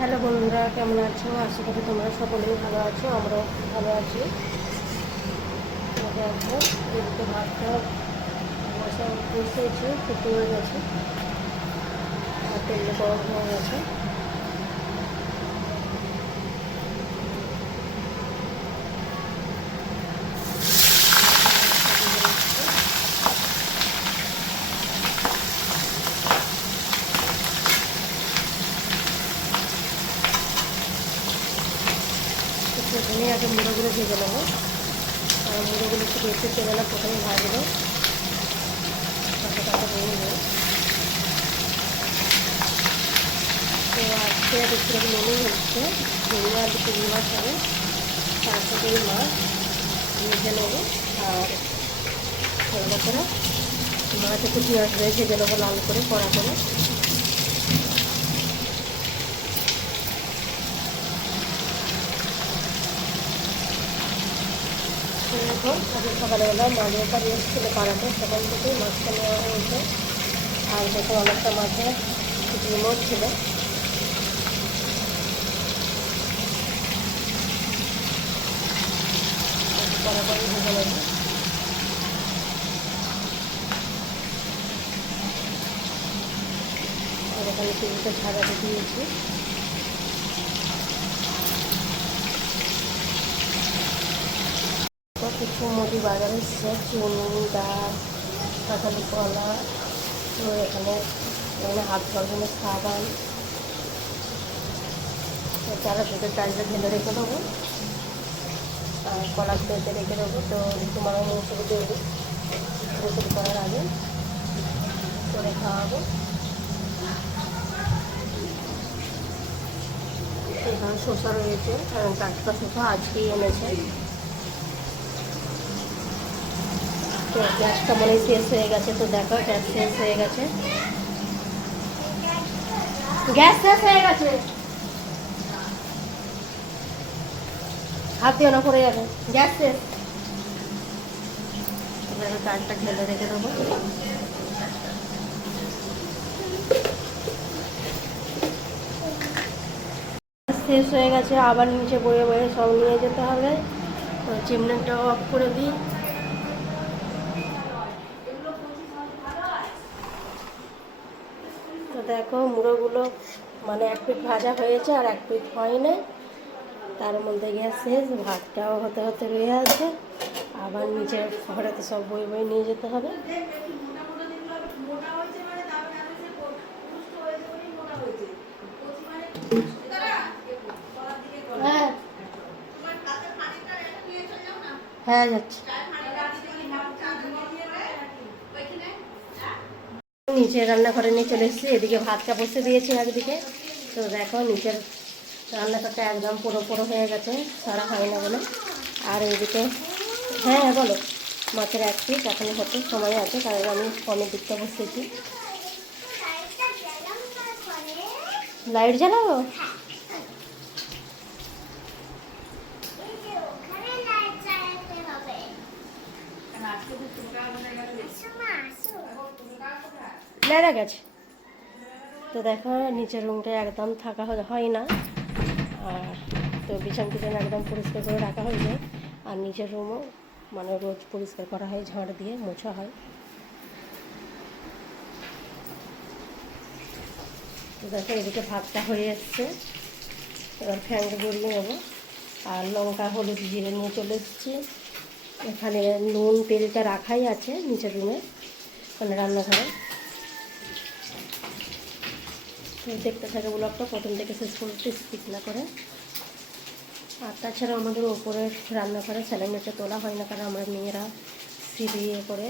Hello বন্ধুরা, কেমন আছো? আশা করি তোমরা সকলেই ভালো আছো, আমরাও ভালো আছি। দেখো, এদিকে ভাতটা বসেছি, ফুটে হয়ে গেছে আর তেলে গরম হয়ে গেছে। প্রথমে আগে মুড়োগুলো ভেজে নেবো, আর মুড়োগুলো একটু বেশি তেলে না প্রথমে ভাজবো, তাতে তাতে ভেঙে নেব। তো আজকে দেখছি মেনু হচ্ছে ভেঙে আর দুটো মাছ হবে, তার সাথে মাছ ভেজে নেবো। আর ভালো করে মাছ একটু পেঁয়াজ দিয়ে ভেজে নেবো লাল করে, কড়া করে। এখন আজকে সকালবেলা মাঝেটা এসেছিলো পাড়াতে, সেখান থেকেই মাছটা নেওয়া হয়েছে। আর দেখো অনেকটা মাছে ডিমও ছিল। কড়া করে ভেজে নেব। আর এখানে টিভিতে ঝাড়াতে দিয়েছি। কিছু মুদি বাজারে এসেছে, চিনি, ডাল, কাঁঠালি কলা, তো এখানে হাত ধোয়ার সাবান, চারা দুধের ডালটা ঢেলে রেখে দেবো, আর কলা পেতে রেখে দেবো। তো তোমার মৌসুমি দেবো রেসিপি করার আগে করে খাওয়াবো। এখানে শসা রয়েছে, টাটকা শসা আজকেই এনেছে। তো গ্যাসটা মনে শেষ হয়ে গেছে, তো দেখো গ্যাস শেষ হয়ে গেছে, গ্যাস শেষ হয়ে গেছে, হাত দিয়ে না পড়ে যাবে, গ্যাস শেষ। চালটা ঢেলে রেখে দেবো। শেষ হয়ে গেছে, আবার নিচে বয়ে বয়ে সব নিয়ে যেতে হবে। তো চিমনিটা অফ করে দিই। তো দেখো মুড়োগুলো মানে এক পিঠ ভাজা হয়েছে আর এক পিঠ হয়নি, তার মধ্যে গ্যাস শেষ, ভাতটাও হতে হতে রয়ে আছে। আবার নিচের ঘরেতে সব বই বই নিয়ে যেতে হবে। হ্যাঁ হ্যাঁ যাচ্ছে। নিচে রান্নাঘরে নিয়ে চলে এসেছি, এদিকে ভাতটা বসে দিয়েছি একদিকে। তো দেখো নিচের রান্নাঘরটা একদম পুরো পুরো হয়ে গেছে, সারা হয় না বলে। আর এদিকে হ্যাঁ বলো, মাছের এক পিস এখনই হতে সময় আছে, কারণ আমি কমের দিকটা বসেছি। লাইট জ্বালাবো? লেড়া গেছে। তো দেখো নিচের রুমটা একদম থাকা হয় না, আর তো বিছান টিছান একদম পরিষ্কার করে রাখা হয়েছে। আর নিচের রুমও মানে রোজ পরিষ্কার করা হয়, ঝাড় দিয়ে মোছা হয়। তো দেখো এদিকে ভাতটা হয়ে এসছে, এবার ফ্যানটা গড়িয়ে নেবো। আর লঙ্কা হলুদ জিরে নিয়ে চলে এসেছি। এখানে নুন তেলটা রাখাই আছে নিচের রুমে, মানে রান্নাঘরে। দেখতে থাকে ব্লগটা প্রথম থেকে শেষ পর্যন্ত স্কিপ না করে। আর তাছাড়া আমাদের ওপরে রান্নাঘরে স্যালাইনারটা তোলা হয় না, কারণ আমরা মেয়েরা সিঁড়ি করে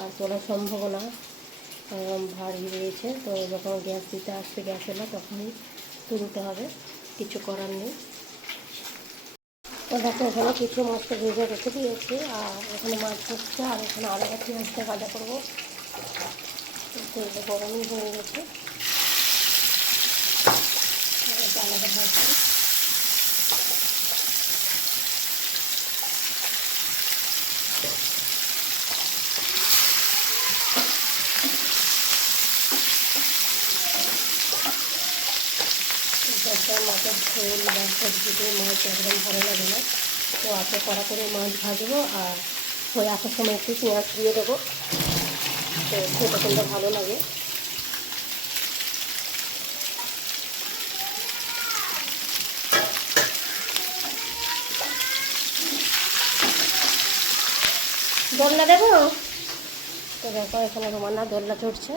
আর তোলার সম্ভাবনা ভারী রয়েছে। তো যখন গ্যাস দিতে আসবে, গ্যাস এলো তখনই তুলতে হবে, কিছু করার নেই। তো দেখো এখানে কিছু মাছটা ভেজে রেখে দিয়েছি, আর এখানে মাছ হচ্ছে, আর এখানে আলু গাছি মাছটা ভাজা করবো। তেলটা গরমই হয়ে গেছে, আলাদা ভাজছি। সবসময় মাছের ঝোল বা সবজিতে মাছ একদম ভালো লাগে না। তো আজকে কড়া করে মাছ ভাজবো, আর হয়ে আসার সময় একটু পেঁয়াজ দিয়ে দেবো, তো খেতে কিন্তু ভালো লাগে। দোলনা দেবো, তো দেখো এখানে রোমান্না দোলনা চড়ছে।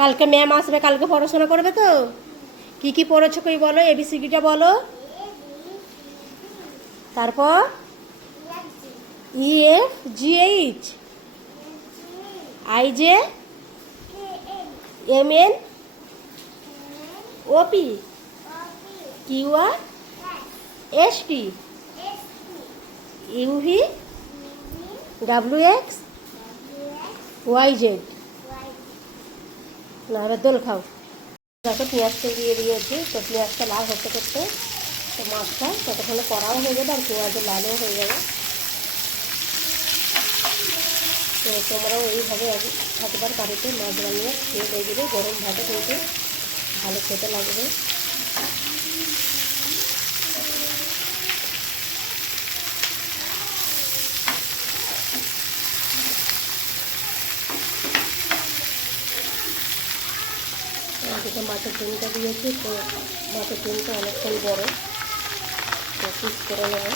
কালকে ম্যাম আসবে, কালকে পড়াশোনা করবে তো। কি কি পড়েছো কই বলো, এবিসিডিটা বলো। তারপর EFGH IJ MNOP QRST UVWXYZ। না, এবার দোল খাও। দেখো পেঁয়াজটা দিয়ে দিয়েছি, তো পেঁয়াজটা লাল হতে করতে তো মাছটা ততক্ষণে কড়াও হয়ে যাবে আর পেঁয়াজের লালও হয়ে যাবে। তো তোমরাও এইভাবে একবার বাড়িতে মাছ বানিয়ে খেয়ে দেখবে, গরম ভাতে কিন্তু ভালো খেতে লাগবে। এদিকে মাছের ডিমটা দিয়েছি, তো মাছের ডিমটা অনেকক্ষণ বড়, তো পিস করে নেব।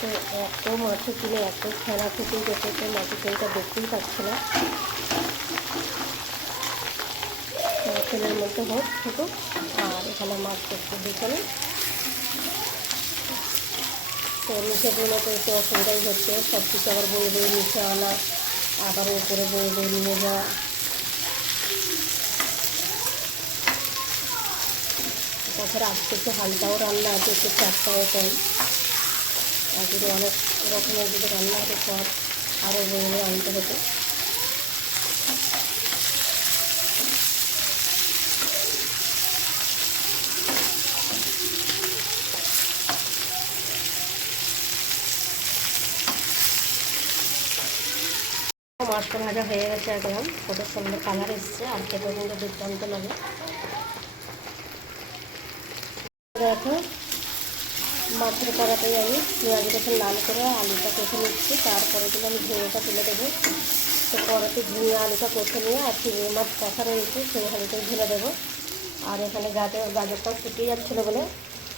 তো এত মাছের কিনে এত খেলা থেকেই গেছে, তো মাছের ডিমটা দেখতেই পাচ্ছে না। তেলের মধ্যে হোক ছোটো, আর এখানে মাছ করতে দেখে। তো নিচে দিনে তো একটু অসুবিধাই হচ্ছে, সব কিছু আবার বয়ে বয়ে নিচে আনা, আবার উপরে বয়ে বয়ে নিয়ে যাওয়া। তাছাড়া আজকে একটু হালকাও রান্না আছে, একটু চারটাও কম, আর যদি অনেক রকমের যদি রান্না হতো সব আরও বয়ে বয়ে আনতে হতো। মাছটা ভাজা হয়ে গেছে, একদম কত সুন্দর কালার এসছে, আর খেতে কিন্তু দুর্দান্ত লাগে। দেখো মাছের কড়াতেই আমি পেঁয়াজ রসুন লাল করে আলুটা কষে নিচ্ছি, তারপরে দিলে আমি ঝিঙেটা তুলে দেবো। তো কড়াতে ঝিঙে আলুটা কষে নিয়ে আর চিংড়ি মাছ কষা রয়েছে সেই হালুটাই ঢেলে দেবো। আর এখানে গাজরটাও শুকিয়ে যাচ্ছিলো বলে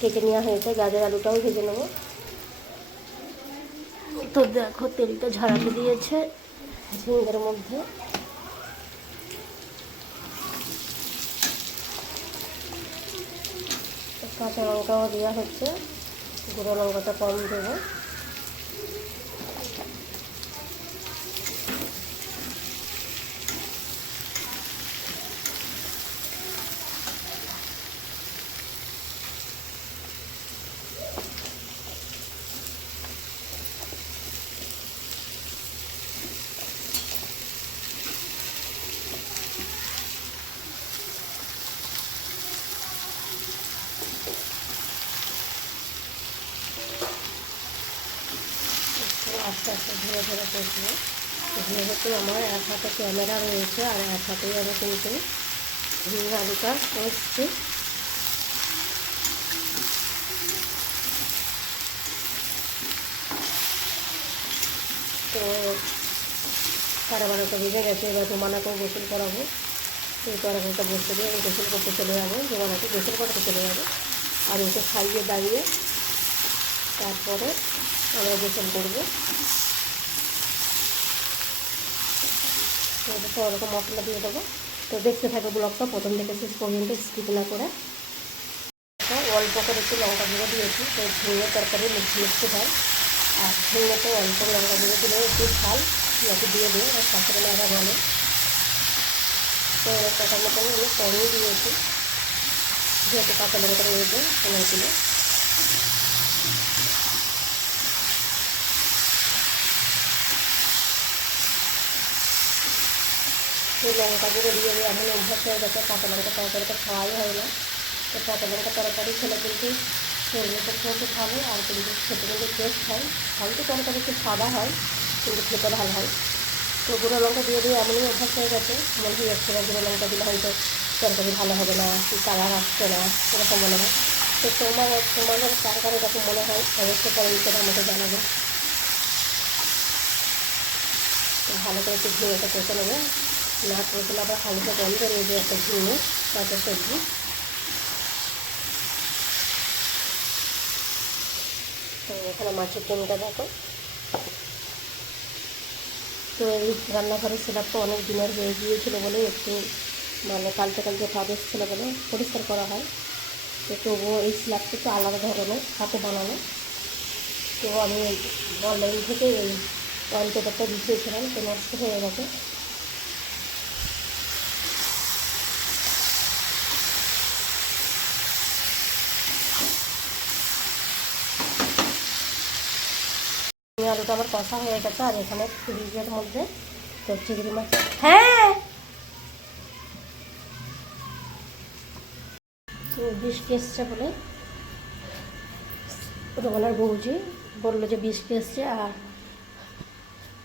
কেটে নেওয়া হয়েছে, গাজর আলুটাও ভেজে নেবো। তো দেখো তেলটা ঝাড়াতে দিয়েছে ঝিঙের মধ্যে। কাঁচা লঙ্কাও দেওয়া হচ্ছে, গুঁড়ো লঙ্কাটা কম দেবো। আস্তে আস্তে ধীরে ধীরে করবো, যেহেতু আমার এক হাতে ক্যামেরা রয়েছে আর এক হাতেই আমি কিন্তু আলুটা করছি। তো কারাবারোটা বেজে গেছে, এবার জমানাকেও গোসল করাবো। এই তরকারিটা বসে দিয়ে আমি গোসল করতে চলে যাবো, জমানাকে গোসল করতে চলে যাবো, আর ওকে খাইয়ে দাঁড়িয়ে তারপরে আমরা গোসল করবো। ওরকম মশলা দিয়ে দেবো। তো দেখতে থাকো ব্লগটা প্রথম থেকে শেষ পর্যন্ত, স্কিপ না করে। অল্প করে একটু লঙ্কা গুঁড়ো দিয়েছি, তো ঝিঙে তরকারি মিষ্টি মিষ্টি হয়, আর ঝিঙেতে অল্প লঙ্কা গুঁড়ো দিলে একটু ঝাল ইয়াকে দিয়ে দিই, আর শাশুড়ি মারা বলে। তো টাকার মতন আমি কমই দিয়েছি, যেহেতু কাঁচা লঙ্কা রয়েছে অনেকগুলো। সেই লঙ্কা গুঁড়ো দিয়ে এমন অভ্যাস হয়ে গেছে, কাঁচা লঙ্কা তরকারিটা খাওয়াই হয় না। তো কাঁচা লঙ্কা তরকারি খেলে কিন্তু শরীরের পক্ষেও খুব ভালো, আর কিন্তু খেতে কিন্তু টেস্ট হয়। হয়তো তরকারি একটু সাদা হয় কিন্তু খেতে ভালো হয়। তো গুঁড়ো লঙ্কা দিয়ে দিয়ে এমনই অভ্যাস হয়ে গেছে, মনে হয়ে যাচ্ছে না গুঁড়ো লঙ্কা দিলে হয়তো তরকারি ভালো হবে না, কি কালার আসছে না, এরকম মনে হয়। তো তোমাদের কার কার এরকম মনে হয় অবশ্যই পরে আমাকে জানাবে। ভালো করে একটু ঝিঙেটা কষে নেবে, না কষলে আবার হালকা কম করে যে একটা ঝিঙে কাঁচা সবজি। তো এখানে মাছের ডিমটা দেখো। তো এই রান্নাঘরের সেটআপটা অনেক দিনের হয়ে গিয়েছিলো বলে একটু মানে কালকে ভাব এসেছিলো বলে পরিষ্কার করা হয়। তো তবুও এই স্ল্যাবটা একটু আলাদা ধরনের হাতে বানানো। তো আমি অনলাইন থেকে এই অয়েল পেপারটা বিছিয়েছিলাম, তো নষ্ট হয়ে গেছে। আলুটা আমার কষা হয়ে গেছে, আর এখানে ফ্রিজের মধ্যে তো চিংড়ি মাছ। হ্যাঁ, বৃষ্টি এসছে বলে দোকানের বৌজি বললো যে বৃষ্টি এসছে আর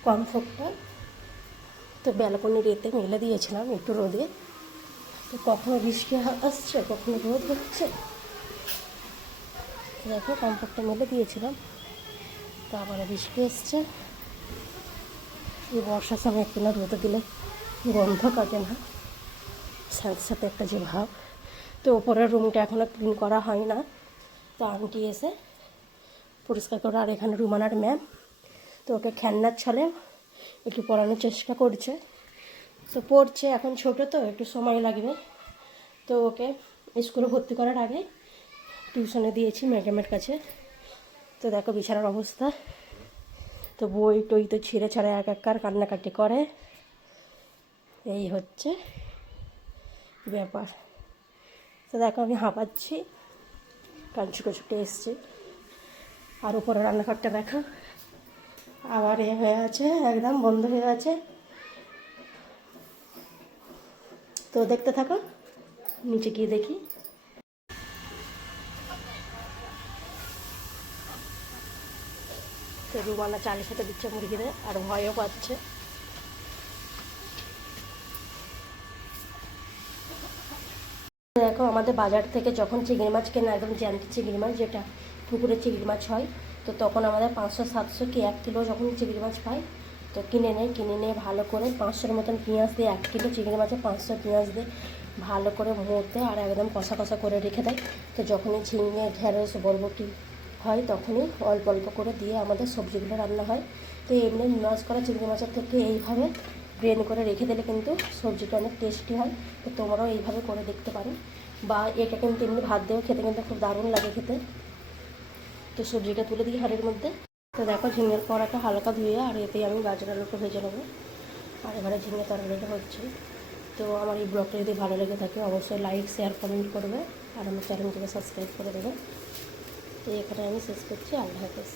কমফোর্টটা তো ব্যালকনির এতে মেলে দিয়েছিলাম একটু রোদে। তো কখনো বৃষ্টি আসছে, কখনো রোদ হচ্ছে। দেখো কমফোর্টটা মেলে দিয়েছিলাম, তারপরে বৃষ্টি এসছে। এই বর্ষার সময় একটু না রোদে দিলে গন্ধ কাটে না, সাথে সাথে একটা যে ভাব। তো ওপরের রুমটা এখনও ক্লিন করা হয় না, তো আন্টি এসে পরিষ্কার করে। আর এখানে রুমানার ম্যাম, তো ওকে খেলনার ছলে একটু পড়ানোর চেষ্টা করছে। তো পড়ছে, এখন ছোটো তো একটু সময় লাগবে। তো ওকে স্কুলে ভর্তি করার আগে টিউশনে দিয়েছি ম্যাডামের কাছে। তো দেখো বিছানার অবস্থা, তো বই টই তো ছিঁড়ে ছাড়ে একার কান্নাকাটি করে, এই হচ্ছে ব্যাপার। তো দেখো আমি হাঁপাচ্ছি, কান ছুটে ছুটে এসছে। আর উপরে রান্নাঘরটা দেখো আবার এ হয়ে আছে, একদম বন্ধ হয়ে আছে। তো দেখতে থাকো, নিচে গিয়ে দেখি। তো রুমানা চালের সাথে দিচ্ছে মুরগিদের, আর ভয়ও পাচ্ছে। দেখো আমাদের বাজার থেকে যখন চিংড়ি মাছ কেনা, একদম জ্যান্ত চিংড়ি মাছ যেটা পুকুরের চিংড়ি মাছ হয়, তো তখন আমাদের 500-700 কি 1 কিলো যখন চিংড়ি মাছ পাই, তো কিনে নিয়ে ভালো করে 500-এর মতন পেঁয়াজ দিয়ে, 1 কিলো চিংড়ি মাছে 500 পেঁয়াজ দিয়ে ভালো করে মুড়তে আর একদম কষা কষা করে রেখে দেয়। তো যখনই ঝিঙে ঢেঁড়স বরবটি হয় তখনই অল্প অল্প করে দিয়ে আমাদের সবজিগুলো রান্না হয়। তো এমনি মাছ করা চিংড়ি মাছের থেকে এইভাবে গ্রেন করে রেখে দিলে কিন্তু সবজিটা অনেক টেস্টি হয়। তো তোমরাও এইভাবে করে দেখতে পারো, বা এটা কিন্তু এমনি ভাত দিয়েও খেতে কিন্তু খুব দারুণ লাগে খেতে। তো সবজিটা তুলে দিই হাঁড়ির মধ্যে। তো দেখো ঝিঙের কড়াটা হালকা ধুয়ে আর এতেই আমি গাজর আলুটা ভেজে নেবো। আর এবারে ঝিঙে তরকারিটা হচ্ছে। তো আমার এই ব্লগটা যদি ভালো লেগে থাকে অবশ্যই লাইক শেয়ার কমেন্ট করবে, আর আমার চ্যানেলটিকে সাবস্ক্রাইব করে দেবে। তো এখানে আমি শেষ করছি। আল্লাহ হাফেজ।